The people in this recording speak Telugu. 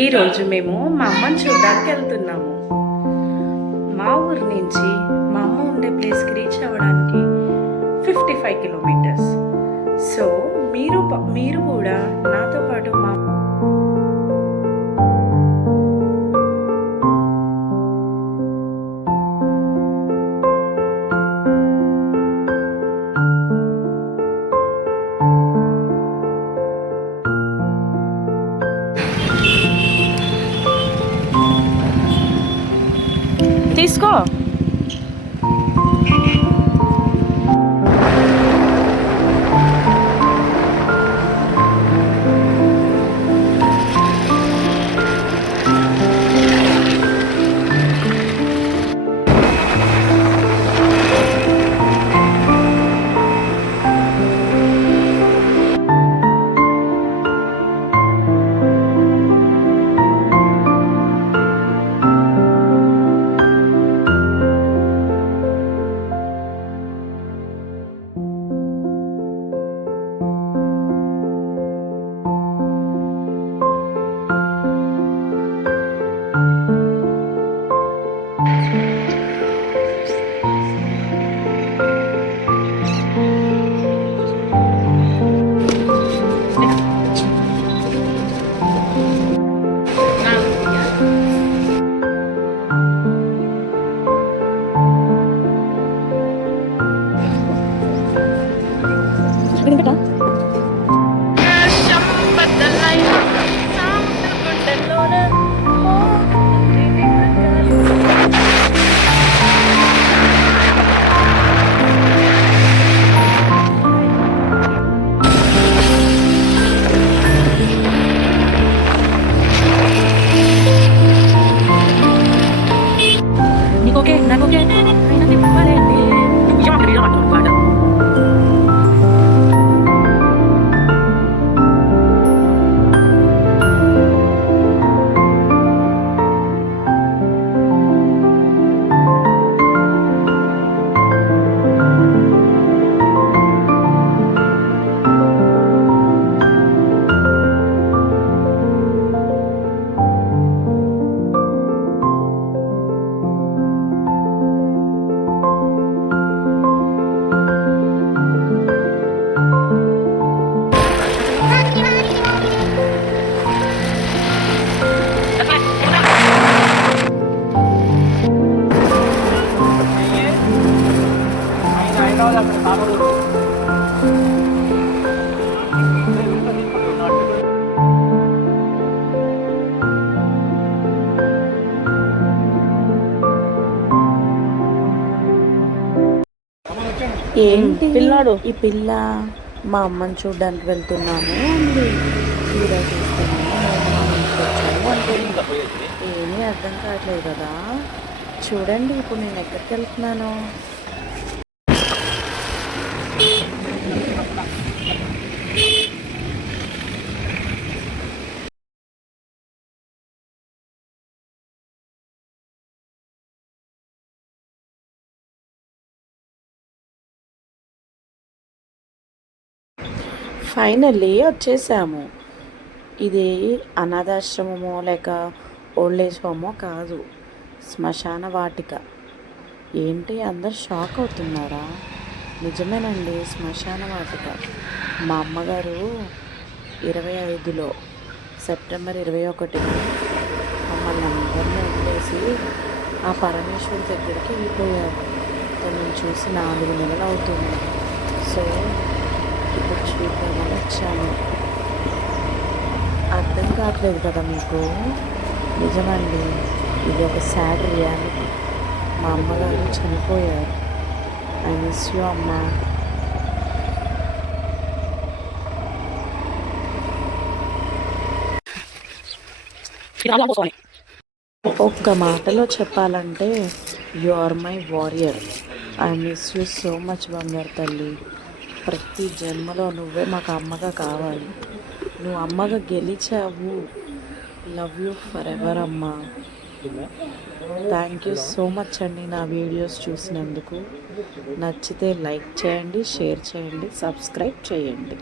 ఈరోజు మేము మా అమ్మని చూడడానికి వెళ్తున్నాము. మా ఊరి నుంచి మా అమ్మ ఉండే ప్లేస్కి రీచ్ అవ్వడానికి 55 కిలోమీటర్స్. సో మీరు కూడా నాతో పాటు మా తీసుకో. ఏంటి పిల్లాడు? ఈ పిల్ల మా అమ్మని చూడడానికి వెళ్తున్నాము అండి. తీరా చూస్తున్నాము ఏమీ అర్థం కావట్లేదు కదా. చూడండి ఇప్పుడు నేను ఎక్కడికి వెళ్తున్నాను. ఫైనల్లీ వచ్చేసాము. ఇది అనాథాశ్రమమో లేక ఓల్డ్ ఏజ్ హోమో కాదు, శ్మశాన వాటిక. ఏంటి అందరు షాక్ అవుతున్నారా? నిజమేనండి, శ్మశాన వాటిక. మా అమ్మగారు 25లో సెప్టెంబర్ 21 మమ్మల్ని అందరినీ వదిలేసి ఆ పరమేశ్వరి దగ్గరికి వెళ్ళిపోయారు. తనని చూసి 4 నెలలు అవుతుంది. సో ఇప్పుడు చూద్దామని వచ్చాను. అర్థం కావట్లేదు కదా మీకు? నిజమండి, ఇది ఒక సాడ్ రియాలిటీ. మా అమ్మగారు చనిపోయారు. ఐ మిస్ యూ అమ్మ. ఒక్క మాటలో చెప్పాలంటే you are my warrior. I miss you so much బంగారు తల్లి. ప్రతి జన్మలో నువ్వే మాకు అమ్మగా కావాలి. నువ్వు అమ్మగా గెలిచావు. లవ్ యూ ఫర్ ఎవర్ అమ్మా. థ్యాంక్ యూ సో మచ్ అండి నా వీడియోస్ చూసినందుకు. నచ్చితే లైక్ చేయండి, షేర్ చేయండి, సబ్స్క్రైబ్ చేయండి.